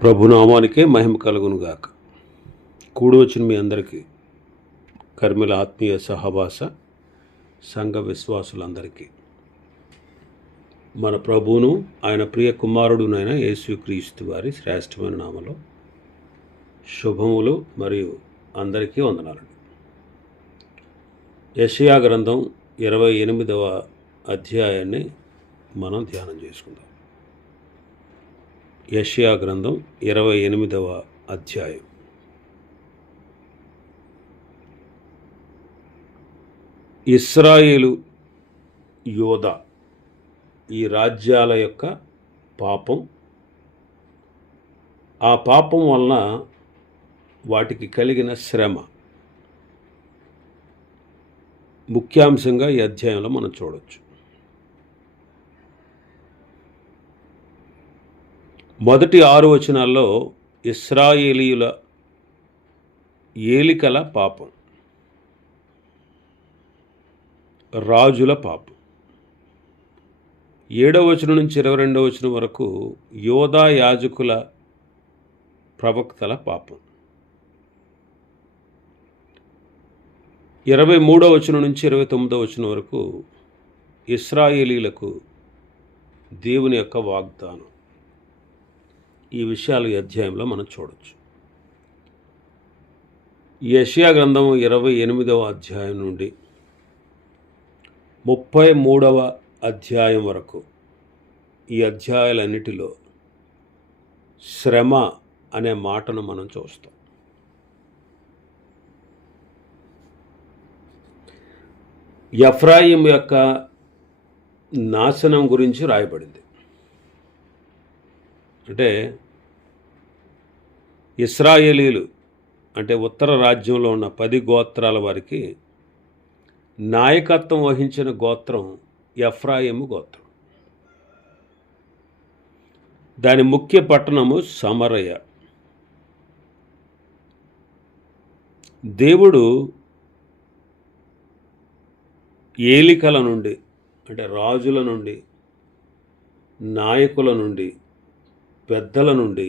ప్రభునామానికే మహిమ కలుగునుగాక. కూడి వచ్చిన మీ అందరికీ, కర్మిల ఆత్మీయ సహవాస సంఘ విశ్వాసులందరికీ మన ప్రభువును ఆయన ప్రియ కుమారుడునైన యేసుక్రీస్తు వారి శ్రేష్టమైన నామలో శుభములు మరియు అందరికీ వందనాలండి. యెషయా గ్రంథం 28వ అధ్యాయాన్ని మనం ధ్యానం చేసుకుందాం. యెషయా గ్రంథం 28వ అధ్యాయం. ఇశ్రాయేలు, యోధా ఈ రాజ్యాల యొక్క పాపం, ఆ పాపం వలన వాటికి కలిగిన శ్రమ ముఖ్యాంశంగా ఈ అధ్యాయంలో మనం చూడవచ్చు. మొదటి 6 వచనాల్లో ఇశ్రాయేలీయుల ఏలికల పాపం, రాజుల పాపం. 7వ వచనం నుంచి 22వ వచనం వరకు యోధా యాజకుల ప్రవక్తల పాపం. 23వ వచనం నుంచి 29వ వచనం వరకు ఇశ్రాయేలీలకు దేవుని యొక్క వాగ్దానం. ఈ విషయాలు ఈ అధ్యాయంలో మనం చూడవచ్చు. యెషయా గ్రంథం 28వ అధ్యాయం నుండి 33వ అధ్యాయం వరకు ఈ అధ్యాయాలన్నిటిలో శ్రమ అనే మాటను మనం చూస్తాం. ఎఫ్రాయిం యొక్క నాశనం గురించి రాయబడింది. అంటే ఇశ్రాయేలీలు అంటే ఉత్తర రాజ్యంలో ఉన్న 10 గోత్రాల వారికి నాయకత్వం వహించిన గోత్రం ఎఫ్రాయిము గోత్రం. దాని ముఖ్య పట్టణము సమరయ. దేవుడు ఏలికల నుండి అంటే రాజుల నుండి, నాయకుల నుండి, పెద్దల నుండి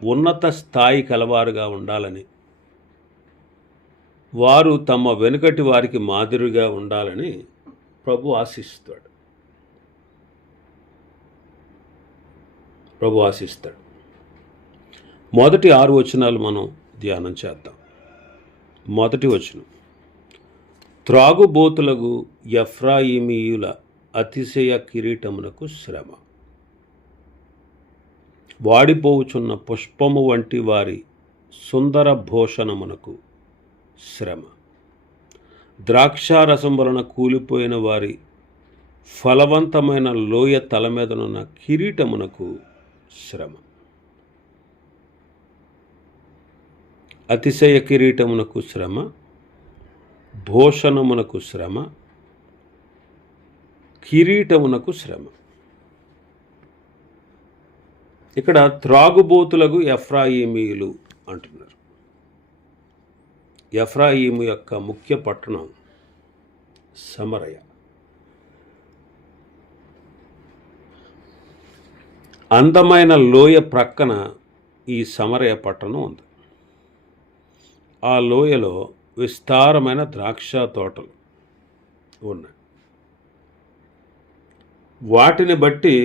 ఉన్నత స్థాయి కలవారుగా ఉండాలని, వారు తమ వెనుకటి వారికి మాదిరిగా ఉండాలని ప్రభు ఆశిస్తాడు. మొదటి 6 వచనాలు మనం ధ్యానం చేద్దాం. మొదటి వచనం: త్రాగుబోతులకు ఎఫ్రాయిమీయుల అతిశయ కిరీటమునకు శ్రమ. వాడిపోవుచున్న పుష్పము వంటి వారి సుందర భూషణమునకు శ్రమ. ద్రాక్షారసం వలన కూలిపోయిన వారి ఫలవంతమైన లోయ తల మీదనున్న కిరీటమునకు శ్రమ. అతిశయ కిరీటమునకు శ్రమ, భూషణమునకు శ్రమ, కిరీటమునకు శ్రమ. ఇక్కడ త్రాగుబోతులకు ఎఫ్రాయిమీయులు అంటున్నారు. ఎఫ్రాయిము యొక్క ముఖ్య పట్టణం సమరయ. అందమైన లోయ ప్రక్కన ఈ సమరయ పట్టణం ఉంది. ఆ లోయలో విస్తారమైన ద్రాక్ష తోటలు ఉన్నాయి. వాటిని బట్టి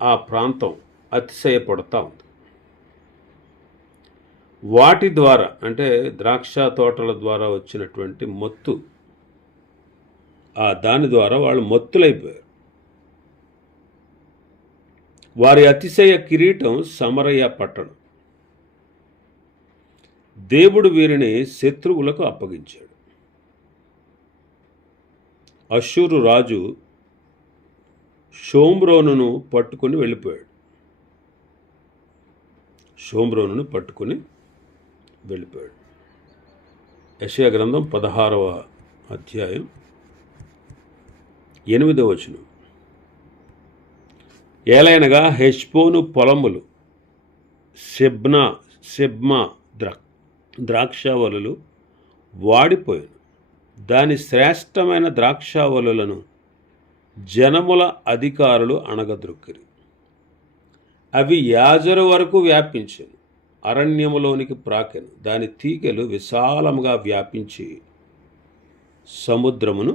ఆ ప్రాంతం అతిశయపడుతూ ఉంది. వాటి ద్వారా అంటే ద్రాక్ష తోటల ద్వారా వచ్చినటువంటి మత్తు, దాని ద్వారా వాళ్ళు మత్తులైపోయారు. వారి అతిశయ కిరీటం సమరయ పట్టణం. దేవుడు వీరిని శత్రువులకు అప్పగించాడు. అష్షూరు రాజు షోమ్రోనును పట్టుకొని వెళ్ళిపోయాడు. యెషయా గ్రంథం 16వ అధ్యాయం 8వ వచనం: ఏలైనగా హెష్బోను పొలములు, సిబ్మా ద్రాక్షావలులు వాడిపోయాను. దాని శ్రేష్టమైన ద్రాక్షావలులను జనముల అధికారులు అణగద్రొక్కిరి. అవి యాజరు వరకు వ్యాపించెను, అరణ్యములోనికి ప్రాకెను. దాని తీగెలు విశాలముగా వ్యాపించి సముద్రమును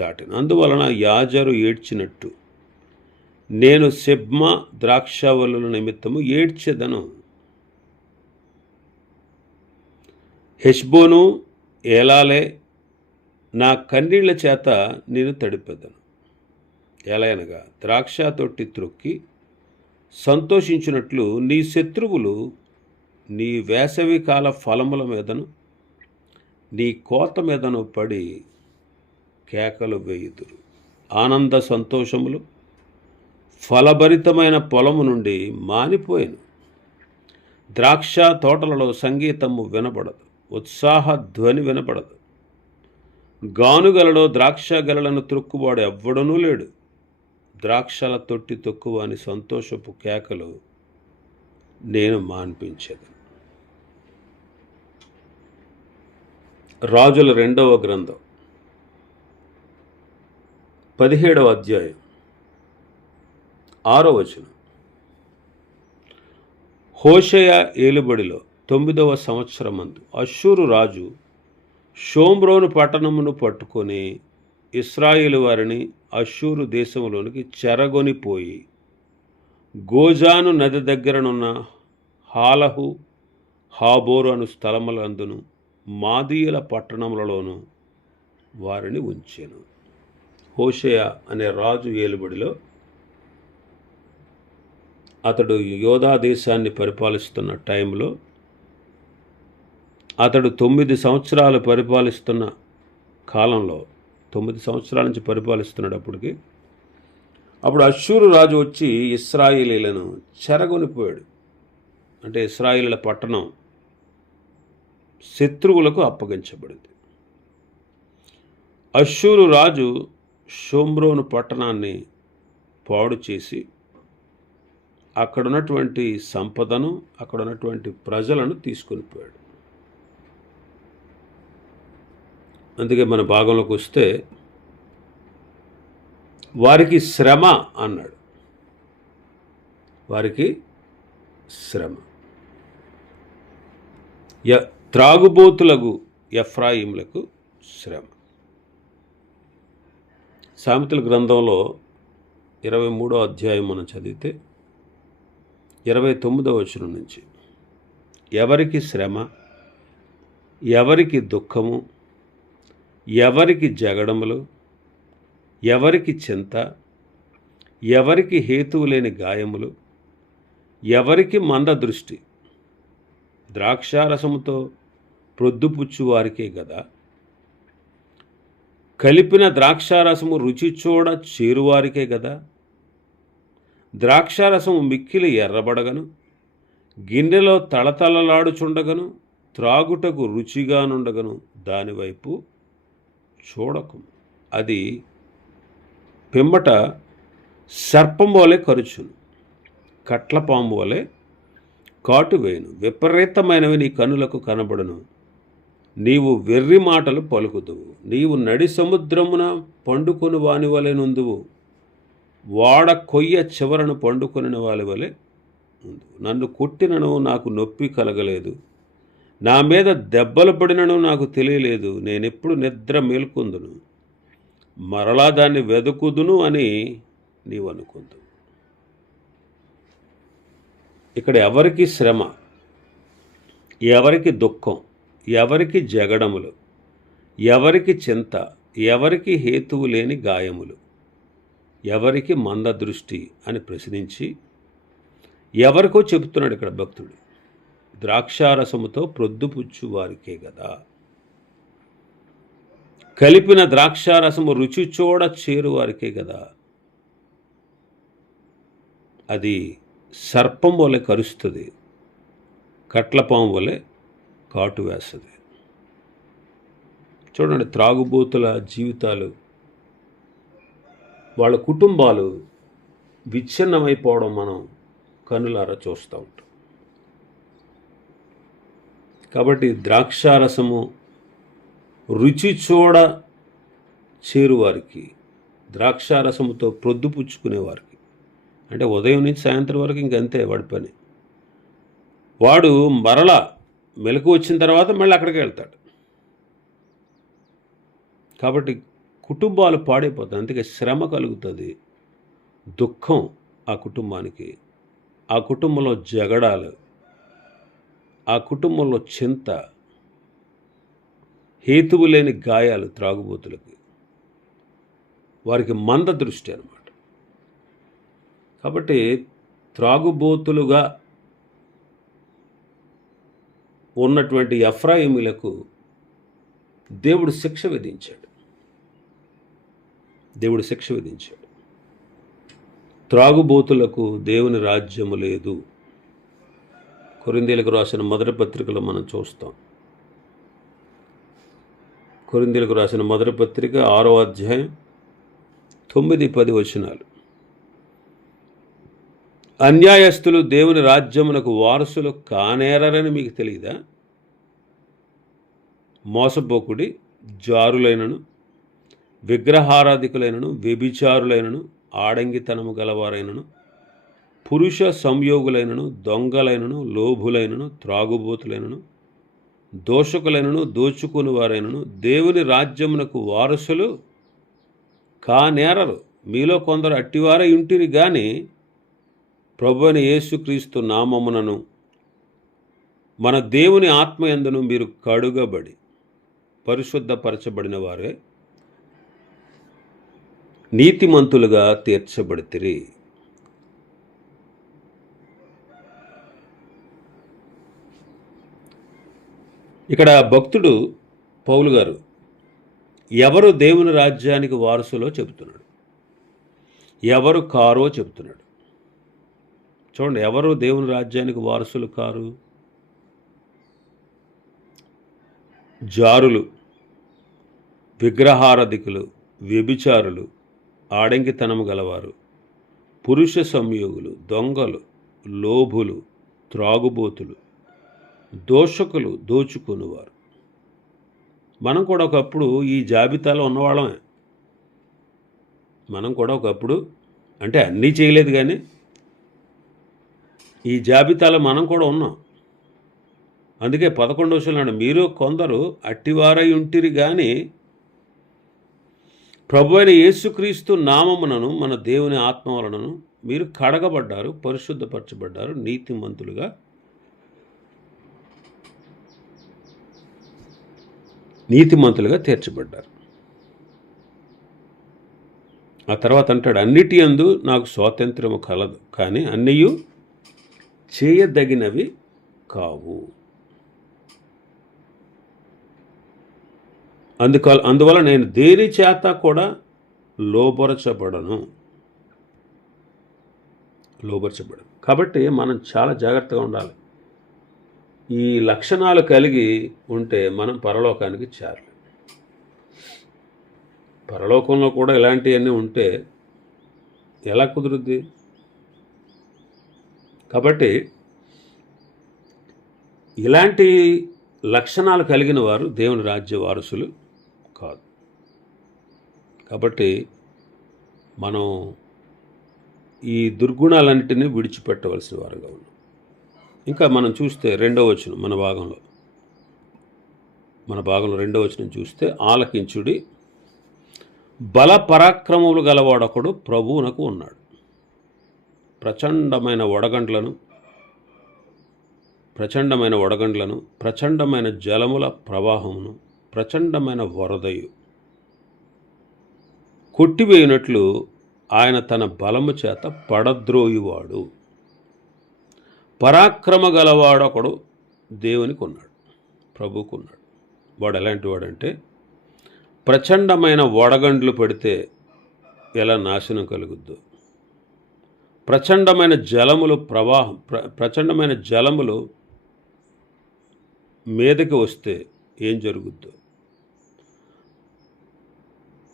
దాటెను. అందువలన యాజరు ఏడ్చినట్టు నేను సిబ్మా ద్రాక్షావల్లుల నిమిత్తము ఏడ్చెదను. హెష్బోను, ఏలాలే, నా కన్నీళ్ల చేత నేను తడిపెదను. ఎలయనగా ద్రాక్ష తొట్టి త్రొక్కి సంతోషించినట్లు నీ శత్రువులు నీ వేసవికాల ఫలముల మీదను నీ కోత మీదను పడి కేకలు వేయుదురు. ఆనంద సంతోషములు ఫలభరితమైన పొలము నుండి మానిపోయిను. ద్రాక్ష తోటలలో సంగీతము వినబడదు, ఉత్సాహ ధ్వని వినబడదు. గానుగలలో ద్రాక్ష గెలలను త్రొక్కువాడు ఎవ్వడనూ లేడు. ద్రాక్షల తొట్టి తొక్కువ అని సంతోషపు కేకలు నేను మాన్పించేది. రాజుల 2వ గ్రంథం 17వ అధ్యాయం 6వ వచనం. హోషేయ ఏలుబడిలో 9వ సంవత్సరమందు అష్షూరు రాజు షోమ్రోను పట్టణమును పట్టుకొని ఇశ్రాయేలు వారిని అష్షూరు దేశంలోనికి చెరగొనిపోయి గోజాను నది దగ్గరనున్న హాలహు, హాబోరు అను స్థలములందును మాదీయుల పట్టణములలోనూ వారిని ఉంచెను. హోషేయ అనే రాజు ఏలుబడిలో అతడు యోధా దేశాన్ని పరిపాలిస్తున్న టైంలో అతడు 9 సంవత్సరాలు పరిపాలిస్తున్న కాలంలో 9 సంవత్సరాల నుంచి పరిపాలిస్తున్నప్పటికీ అప్పుడు అష్షూరు రాజు వచ్చి ఇశ్రాయేలీలను చెరగొనిపోయాడు. అంటే ఇశ్రాయేలీల పట్టణం శత్రువులకు అప్పగించబడింది. అష్షూరు రాజు షోమ్రోను పట్టణాన్ని పాడు చేసి అక్కడున్నటువంటి సంపదను, అక్కడున్నటువంటి ప్రజలను తీసుకొని పోయాడు. అందుకే మన భాగంలోకి వస్తే వారికి శ్రమ అన్నాడు. వారికి శ్రమ. త్రాగుబోతులకు ఎఫ్రాయిములకు శ్రమ. సామెతల గ్రంథంలో 23వ అధ్యాయం మనం చదివితే 29వ వచనం నుంచి ఎవరికి శ్రమ, ఎవరికి దుఃఖము, ఎవరికి జగడములు, ఎవరికి చింత, ఎవరికి హేతువు లేని గాయములు, ఎవరికి మంద దృష్టి, ద్రాక్షారసముతో ప్రొద్దుపుచ్చు వారికే గదా, కలిపిన ద్రాక్షారసము రుచి చూడ చేరువారికే గదా, ద్రాక్షారసము మిక్కిలి ఎర్రబడగను, గిన్నెలో తళతళలాడుచుండగను, త్రాగుటకు రుచిగానుండగను, దానివైపు చూడకు. అది పిమ్మట సర్పం వలె కరుచును, కట్లపాము వలె కాటు వేయును. విపరీతమైనవి నీ కనులకు కనబడును. నీవు వెర్రి మాటలు పలుకుదువు. నీవు నడి సముద్రమున పండుకొని వాని వలె నుందువు. వాడ కొయ్య చివరను పండుకొనిన వాని వలె నుందువు. నన్ను కొట్టినను నాకు నొప్పి కలగలేదు, నా మీద దెబ్బలు పడినను నాకు తెలియలేదు. నేనెప్పుడు నిద్ర మేల్కొందును, మరలా దాన్ని వెదుకుదును అని నీవు అనుకుందు. ఇక్కడ ఎవరికి శ్రమ, ఎవరికి దుఃఖం, ఎవరికి జగడములు, ఎవరికి చింత, ఎవరికి హేతువు లేని గాయములు, ఎవరికి మంద దృష్టి అని ప్రశ్నించి ఎవరికో చెబుతున్నాడు ఇక్కడ భక్తుడు. ద్రాక్షారసముతో ప్రొద్దుపుచ్చు వారికే గదా, కలిపిన ద్రాక్షారసము రుచి చూడ చేరువారికే గదా, అది సర్పం వలె కరుస్తుంది, కట్లపాము వలె కాటు వేస్తుంది. చూడండి, త్రాగుబోతుల జీవితాలు, వాళ్ళ కుటుంబాలు విచ్ఛిన్నమైపోవడం మనం కనులారా చూస్తూ ఉంటాం. కాబట్టి ద్రాక్షారసము రుచి చూడ చేరువారికి, ద్రాక్షారసముతో ప్రొద్దుపుచ్చుకునేవారికి, అంటే ఉదయం నుంచి సాయంత్రం వరకు ఇంకంతే వాడి పని. వాడు మరలా మెలకు వచ్చిన తర్వాత మళ్ళీ అక్కడికి వెళ్తాడు. కాబట్టి కుటుంబాలు పాడైపోతాయి. అందుకే శ్రమ కలుగుతుంది, దుఃఖం ఆ కుటుంబానికి, ఆ కుటుంబంలో జగడాలు, ఆ కుటుంబంలో చింత, హేతువు లేని గాయాలు త్రాగుబోతులకి, వారికి మంద దృష్టి అన్నమాట. కాబట్టి త్రాగుబోతులుగా ఉన్నటువంటి ఎఫ్రాయిములకు దేవుడు శిక్ష విధించాడు. త్రాగుబోతులకు దేవుని రాజ్యము లేదు. కొరింథీయులకు రాసిన మొదటి పత్రికలో మనం చూస్తాం. కొరింథీయులకు రాసిన మొదటి పత్రిక 6వ అధ్యాయం 9-10 వచనాలు. అన్యాయస్తులు దేవుని రాజ్యమునకు వారసులు కానేరని మీకు తెలియదా? మోసపోకుడి, జారులైనను, విగ్రహారాధికులైనను, వ్యభిచారులైనను, ఆడంగితనము గలవారైనను, పురుష సంయోగులైనను, దొంగలైనను, లోభులైనను, త్రాగుబోతులైనను, దోషకులైనను, దోచుకుని వారైనను దేవుని రాజ్యమునకు వారసులు కానేరరు. మీలో కొందరు అట్టివారై ఉంటిరి గాని ప్రభువైన యేసుక్రీస్తు నామమునను మన దేవుని ఆత్మయందును మీరు కడుగబడి పరిశుద్ధపరచబడిన వారే నీతిమంతులుగా తీర్చబడితిరి. ఇక్కడ భక్తుడు పౌలు గారు ఎవరు దేవుని రాజ్యానికి వారసులో చెబుతున్నాడు, ఎవరు కారో చెబుతున్నాడు. చూడండి, ఎవరు దేవుని రాజ్యానికి వారసులు కారు? జారులు, విగ్రహారాధికులు, వ్యభిచారులు, ఆడంగితనము గలవారు, పురుష సంయోగులు, దొంగలు, లోభులు, త్రాగుబోతులు, దోషకులు, దోచుకునేవారు. మనం కూడా ఒకప్పుడు ఈ జాబితాలో ఉన్నవాళ్ళమే. మనం కూడా ఒకప్పుడు, అంటే అన్నీ చేయలేదు కానీ ఈ జాబితాలో మనం కూడా ఉన్నాం. అందుకే 11వ వచనంలో మీరు కొందరు అట్టివారై ఉంటిరి కానీ ప్రభువైన యేసుక్రీస్తు నామమునను మన దేవుని ఆత్మ వలనను మీరు కడగబడ్డారు, పరిశుద్ధపరచబడ్డారు, నీతిమంతులుగా తీర్చబడ్డారు. ఆ తర్వాత అంటాడు, అన్నిటి యందు నాకు స్వాతంత్ర్యము కలదు, కానీ అన్నీయు చేయదగినవి కావు. అందువల్ల నేను దేని చేత కూడా లోబరచబడను. కాబట్టి మనం చాలా జాగ్రత్తగా ఉండాలి. ఈ లక్షణాలు కలిగి ఉంటే మనం పరలోకానికి చేరలేం. పరలోకంలో కూడా ఇలాంటివన్నీ ఉంటే ఎలా కుదురుద్ది? కాబట్టి ఇలాంటి లక్షణాలు కలిగిన వారు దేవుని రాజ్య వారసులు కాదు. కాబట్టి మనం ఈ దుర్గుణాలన్నింటినీ విడిచిపెట్టవలసిన వారుగా ఉన్నాం. ఇంకా మనం చూస్తే 2వ వచనం, మన భాగంలో 2వ వచనం చూస్తే, ఆలకించుడి, బల పరాక్రమములు గలవాడొకడు ప్రభువునకు ఉన్నాడు. ప్రచండమైన వడగండ్లను, ప్రచండమైన జలముల ప్రవాహమును, ప్రచండమైన వరదయు కొట్టివేయునట్లు ఆయన తన బలము చేత పడద్రోయువాడు. పరాక్రమ గలవాడొకడు దేవునికి ఉన్నాడు, ప్రభువుకు ఉన్నాడు. వాడు ఎలాంటి వాడంటే, ప్రచండమైన వడగండ్లు పడితే ఎలా నాశనం కలుగుద్దో, ప్రచండమైన జలములు మీదకి వస్తే ఏం జరుగుద్దో,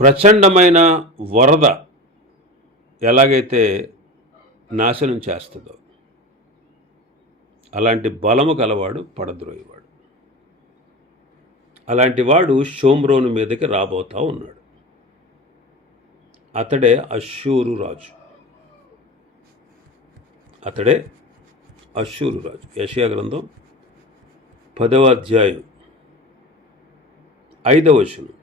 ప్రచండమైన వరద ఎలాగైతే నాశనం చేస్తుందో అలాంటి బలము గలవాడు పడద్రోయేవాడు. అలాంటి వాడు షోమ్రోను మీదకి రాబోతా ఉన్నాడు. అతడే అష్షూరు రాజు. అతడే అష్షూరు రాజు. యెషయా గ్రంథం 10వ అధ్యాయం 5వ వచనం.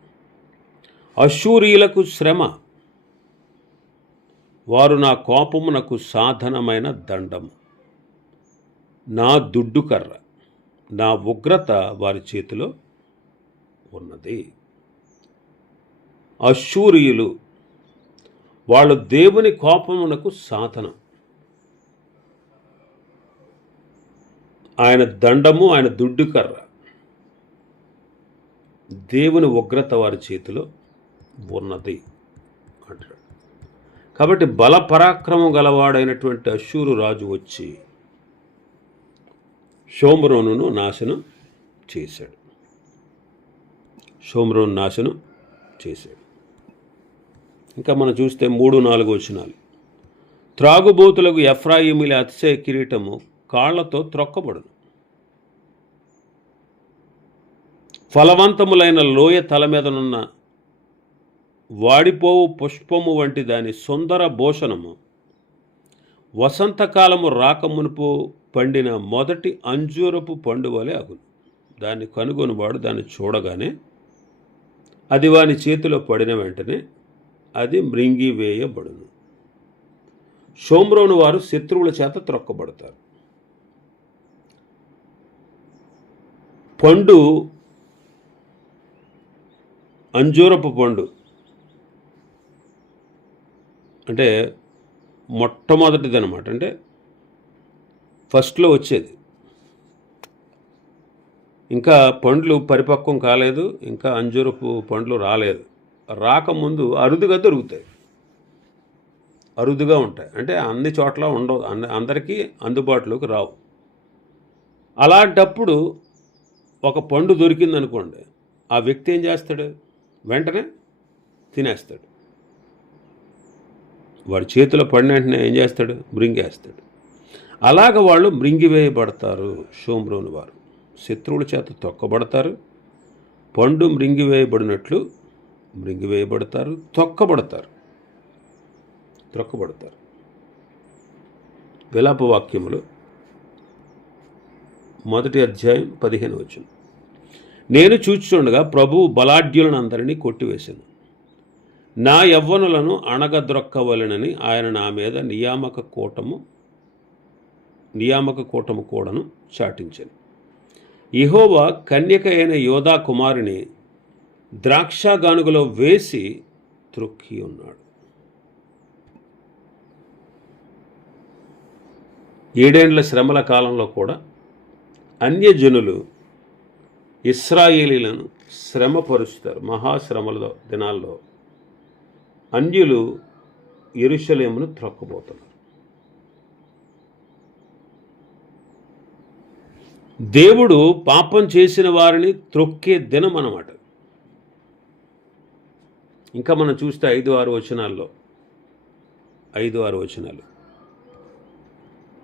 అష్షూరీయులకు శ్రమ, వారు నా కోపమునకు సాధనమైన దండము, నా దుడ్డుకర్ర, నా ఉగ్రత వారి చేతిలో ఉన్నది. అష్షూరీయులు వాళ్ళు దేవుని కోపమునకు సాధనం. ఆయన దండము, ఆయన దుడ్డుకర్ర, దేవుని ఉగ్రత వారి చేతిలో ఉన్నది అంటాడు. కాబట్టి బల పరాక్రమం గలవాడైనటువంటి అష్షూరు రాజు వచ్చి షోమ్రోనును నాశనం చేశాడు. షోమ్రోను నాశనం చేశాడు. ఇంకా మనం చూస్తే 3-4 వచనాలు. త్రాగుబోతులకు ఎఫ్రాయిముల అతిశయ కిరీటము కాళ్లతో త్రొక్కబడును. ఫలవంతములైన లోయ తల మీదనున్న వాడిపోవు పుష్పము వంటి దాని సుందర భూషణము వసంతకాలము రాకమునుపు పండిన మొదటి అంజూరపు పండు వలె అగును. దాన్ని కనుగొనివాడు దాన్ని చూడగానే అది వాని చేతిలో పడిన వెంటనే అది మృంగివేయబడును. షోమ్రోను వారు శత్రువుల చేత త్రొక్కబడతారు. పండు అంజూరపు పండు అంటే మొట్టమొదటిది అనమాట. అంటే ఫస్ట్లో వచ్చేది. ఇంకా పండ్లు పరిపక్వం కాలేదు, ఇంకా అంజూరపు పండ్లు రాలేదు. రాకముందు అరుదుగా దొరుకుతాయి, అరుదుగా ఉంటాయి. అంటే అన్ని చోట్ల ఉండవు, అందరికీ అందుబాటులోకి రావు. అలాంటప్పుడు ఒక పండు దొరికిందనుకోండి, ఆ వ్యక్తి ఏం చేస్తాడు? వెంటనే తినేస్తాడు. వాడి చేతిలో పడిన వెంటనే ఏం చేస్తాడు? మృంగేస్తాడు. అలాగ వాళ్ళు మృంగివేయబడతారు. షోమ్రోను వారు శత్రువుల చేత తొక్కబడతారు. పండు మృంగివేయబడినట్లు మృంగివేయబడతారు, త్రొక్కబడతారు. విలాపవాక్యములు 1వ అధ్యాయం 15వ వచనం. నేను చూచుచుండగా ప్రభువు బలాఢ్యులను అందరినీ కొట్టివేశాను. నా యవ్వనులను అణగద్రొక్కవలెనని ఆయన నా మీద నియామక కూటము కూడాను చాటించాను. యెహోవా కన్యక అయిన యోధా కుమారుని ద్రాక్షగానుగలో వేసి త్రొక్కి ఉన్నాడు. 7 ఏండ్ల శ్రమల కాలంలో కూడా అన్యజనులు ఇశ్రాయేలీలను శ్రమపరుస్తారు. మహాశ్రమల దినాల్లో అన్యులు యెరూషలేమును త్రొక్కబోతున్నారు. దేవుడు పాపం చేసిన వారిని త్రొక్కే దినం అన్నమాట. ఇంకా మనం చూస్తే 5-6 వచనాల్లో 5-6 వచనాలు.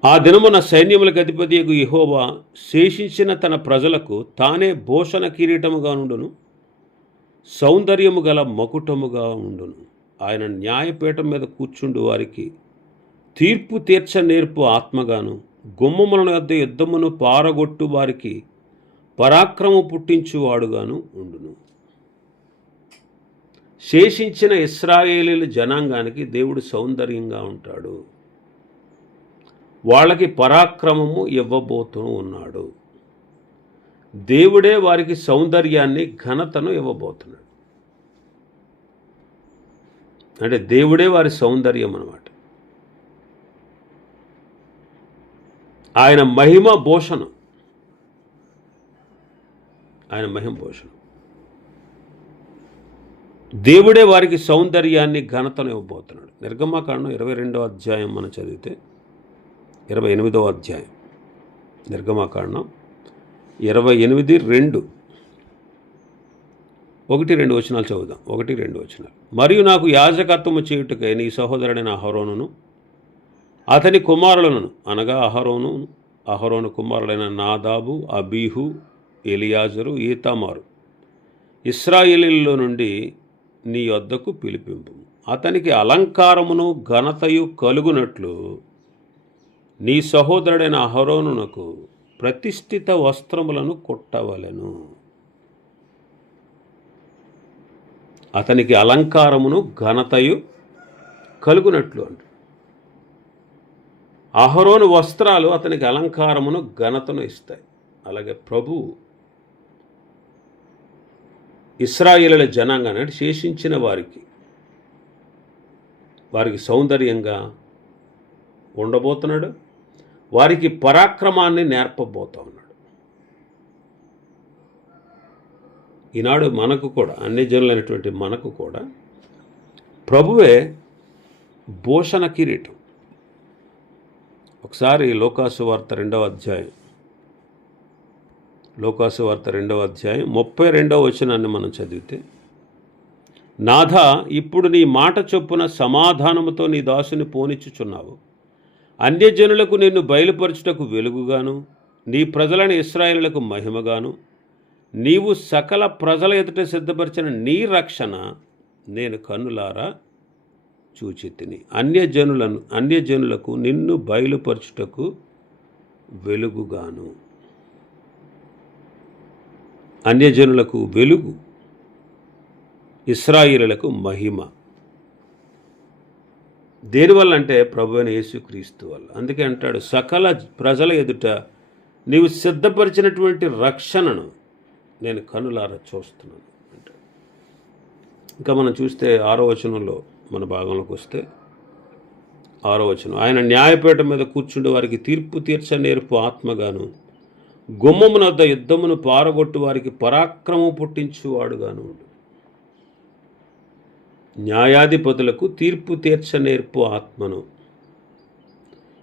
ఆ దినమున సైన్యములకు అధిపతియగు యెహోవా శేషించిన తన ప్రజలకు తానే భూషణ కిరీటముగా ఉండును, సౌందర్యము గల మకుటముగా ఉండును. ఆయన న్యాయపీఠం మీద కూర్చుండు వారికి తీర్పు తీర్చ నేర్పు ఆత్మగాను, గుమ్మముల వద్ద యుద్ధమును పారగొట్టు వారికి పరాక్రమం పుట్టించువాడుగాను ఉండును. శేషించిన ఇశ్రాయేలీల జనాంగానికి దేవుడు సౌందర్యంగా ఉంటాడు. వాళ్ళకి పరాక్రమము ఇవ్వబోతూ ఉన్నాడు. దేవుడే వారికి సౌందర్యాన్ని, ఘనతను ఇవ్వబోతున్నాడు. అంటే దేవుడే వారి సౌందర్యం అన్నమాట. ఆయన మహిమ భూషణం. దేవుడే వారికి సౌందర్యాన్ని, ఘనతను ఇవ్వబోతున్నాడు. నిర్గమకాండం 22వ అధ్యాయం మనం చదివితే 28వ అధ్యాయం నిర్గమకాండం 28:2 1-2 వచనాలు చదువుదాం. 1-2 వచనాలు. మరియు నాకు యాజకత్వము చేయుటకై నీ సహోదరుడైన అహరోనును అతని కుమారులను అనగా అహరోను కుమారులైన నాదాబు, అబీహు, ఎలియాజరు, ఈతామారు ఇశ్రాయేలీలో నుండి నీ యొద్దకు పిలిపింపు. అతనికి అలంకారమును ఘనతయు కలుగునట్లు నీ సహోదరుడైన అహరోనునకు ప్రతిష్ఠిత వస్త్రములను కుట్టవలెను. అతనికి అలంకారమును ఘనతయు కలుగునట్లు అంట. అహరోను వస్త్రాలు అతనికి అలంకారమును ఘనతను ఇస్తాయి. అలాగే ప్రభువు ఇశ్రాయేలుల జనాంగాన్ని అంటే శేషించిన వారికి సౌందర్యంగా ఉండబోతున్నాడు. వారికి పరాక్రమాన్ని నేర్పబోతా ఉన్నాడు. ఈనాడు మనకు కూడా, అన్ని జనులైనటువంటి మనకు కూడా ప్రభువే భూషణ కిరీటం. ఒకసారి లోకాసు వార్త 2వ అధ్యాయం 32వ వచనాన్ని మనం చదివితే, నాథా, ఇప్పుడు నీ మాట చొప్పున సమాధానముతో నీ దాసుని పోనిచ్చుచున్నావు. అన్యజనులకు నిన్ను బయలుపరచుటకు వెలుగుగాను, నీ ప్రజలైన ఇశ్రాయేలులకు మహిమగాను, నీవు సకల ప్రజల ఎదుట సిద్ధపరిచిన నీ రక్షణ నేను కన్నులారా చూచితిని. అన్యజనులకు నిన్ను బయలుపరచుటకు వెలుగుగాను. అన్యజనులకు వెలుగు, ఇశ్రాయేలులకు మహిమ. దేనివల్ల అంటే ప్రభువైన యేసుక్రీస్తు వల్ల. అందుకే అంటాడు, సకల ప్రజల ఎదుట నీవు సిద్ధపరిచినటువంటి రక్షణను నేను కనులారా చూస్తున్నాను అంటే. ఇంకా మనం చూస్తే 6వ వచనంలో మన భాగంలోకి వస్తే 6వ వచనం, ఆయన న్యాయపీఠం మీద కూర్చుండే వారికి తీర్పు తీర్చ నేర్పు ఆత్మగాను, గుమ్మమునొద్ద యుద్ధమును పారగొట్టు వారికి పరాక్రమం పుట్టించువాడుగాను. న్యాయాధిపతులకు తీర్పు తీర్చ నేర్పు ఆత్మను,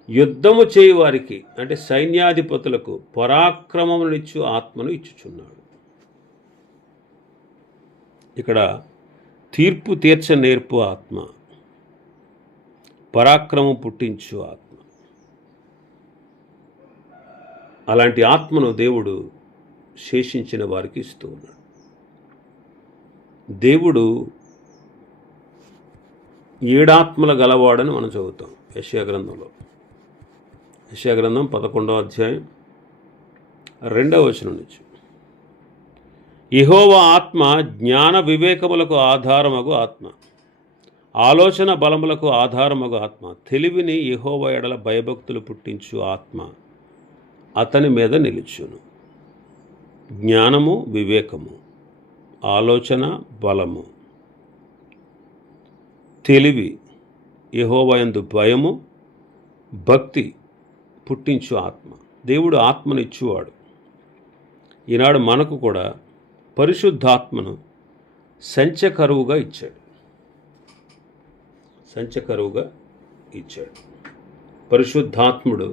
యుద్ధము చేయువారికి అంటే సైన్యాధిపతులకు పరాక్రమమునిచ్చు ఆత్మను ఇచ్చుచున్నాడు. ఇక్కడ తీర్పు తీర్చ నేర్పు ఆత్మ, పరాక్రమం పుట్టించు ఆత్మ. అలాంటి ఆత్మను దేవుడు శేషించిన వారికి ఇస్తూ ఉన్నాడు. దేవుడు 7 ఆత్మల గలవాడని మనం చదువుతాం యెషయా గ్రంథంలో. యెషయా గ్రంథం 11వ అధ్యాయం 2వ వచనం నుంచి, యెహోవా ఆత్మ జ్ఞాన వివేకములకు ఆధారమగు ఆత్మ, ఆలోచన బలములకు ఆధారమగు ఆత్మ, తెలివిని యెహోవా ఎడల భయభక్తులు పుట్టించు ఆత్మ అతని మీద నిలుచును. జ్ఞానము, వివేకము, ఆలోచన, బలము, తెలివి, యెహోవా యందు భయము, భక్తి పుట్టించు ఆత్మ. దేవుడు ఆత్మను ఇచ్చువాడు. ఈనాడు మనకు కూడా పరిశుద్ధాత్మను సంచకరువుగా ఇచ్చాడు. పరిశుద్ధాత్ముడు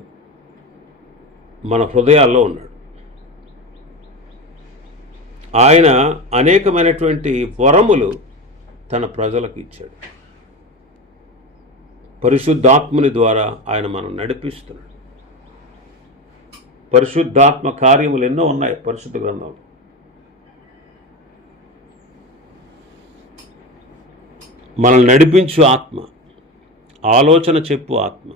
మన హృదయాల్లో ఉన్నాడు. ఆయన అనేకమైనటువంటి వరములు తన ప్రజలకు ఇచ్చాడు. పరిశుద్ధాత్ముని ద్వారా ఆయన మనం నడిపిస్తున్నాడు. పరిశుద్ధాత్మ కార్యములు ఎన్నో ఉన్నాయి పరిశుద్ధ గ్రంథంలో. మనల్ని నడిపించు ఆత్మ, ఆలోచన చెప్పు ఆత్మ.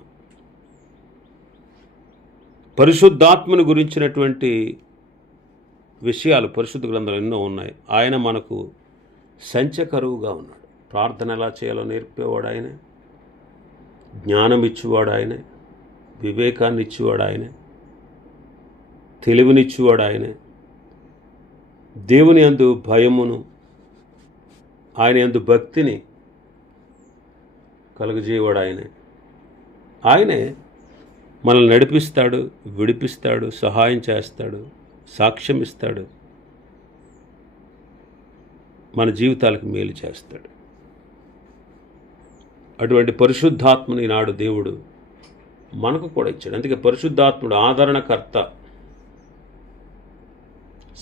పరిశుద్ధాత్మని గురించినటువంటి విషయాలు పరిశుద్ధ గ్రంథంలో ఎన్నో ఉన్నాయి. ఆయన మనకు సంచకరువుగా ఉన్నాడు. ప్రార్థన ఎలా చేయాలో నేర్పేవాడు ఆయనే, జ్ఞానం ఇచ్చేవాడు ఆయనే, వివేకాన్ని ఇచ్చేవాడు ఆయనే, తెలివినిచ్చేవాడు ఆయనే, దేవుని యందు భయమును, ఆయన యందు భక్తిని కలుగజేయవాడు ఆయనే మనల్ని నడిపిస్తాడు, విడిపిస్తాడు, సహాయం చేస్తాడు, సాక్ష్యం ఇస్తాడు, మన జీవితాలకు మేలు చేస్తాడు. అటువంటి పరిశుద్ధాత్మని నాడు దేవుడు మనకు కూడా ఇచ్చాడు. అందుకే పరిశుద్ధాత్ముడు ఆదరణకర్త,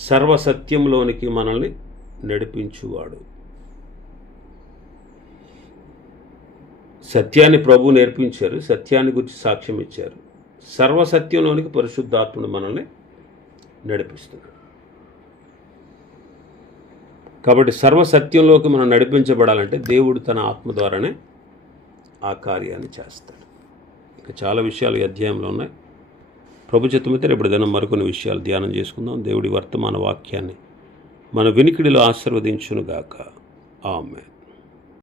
సర్వసత్యంలోనికి మనల్ని నడిపించువాడు. సత్యాన్ని ప్రభు నేర్పించారు, సత్యాన్ని గురించి సాక్ష్యం ఇచ్చారు. సర్వసత్యంలోనికి పరిశుద్ధాత్ముడు మనల్ని నడిపిస్తున్నాడు. కాబట్టి సర్వసత్యంలోకి మనం నడిపించబడాలంటే దేవుడు తన ఆత్మ ద్వారానే ఆ కార్యాన్ని చేస్తాడు. ఇంకా చాలా విషయాలు ఈ అధ్యాయంలో ఉన్నాయి. ప్రభు చిత్తమైతే రేపటి దినం మరికొన్ని విషయాలు ధ్యానం చేసుకుందాం. దేవుడి వర్తమాన వాక్యాన్ని మన వినికిడిలో ఆశీర్వదించునుగాక. ఆమేన్.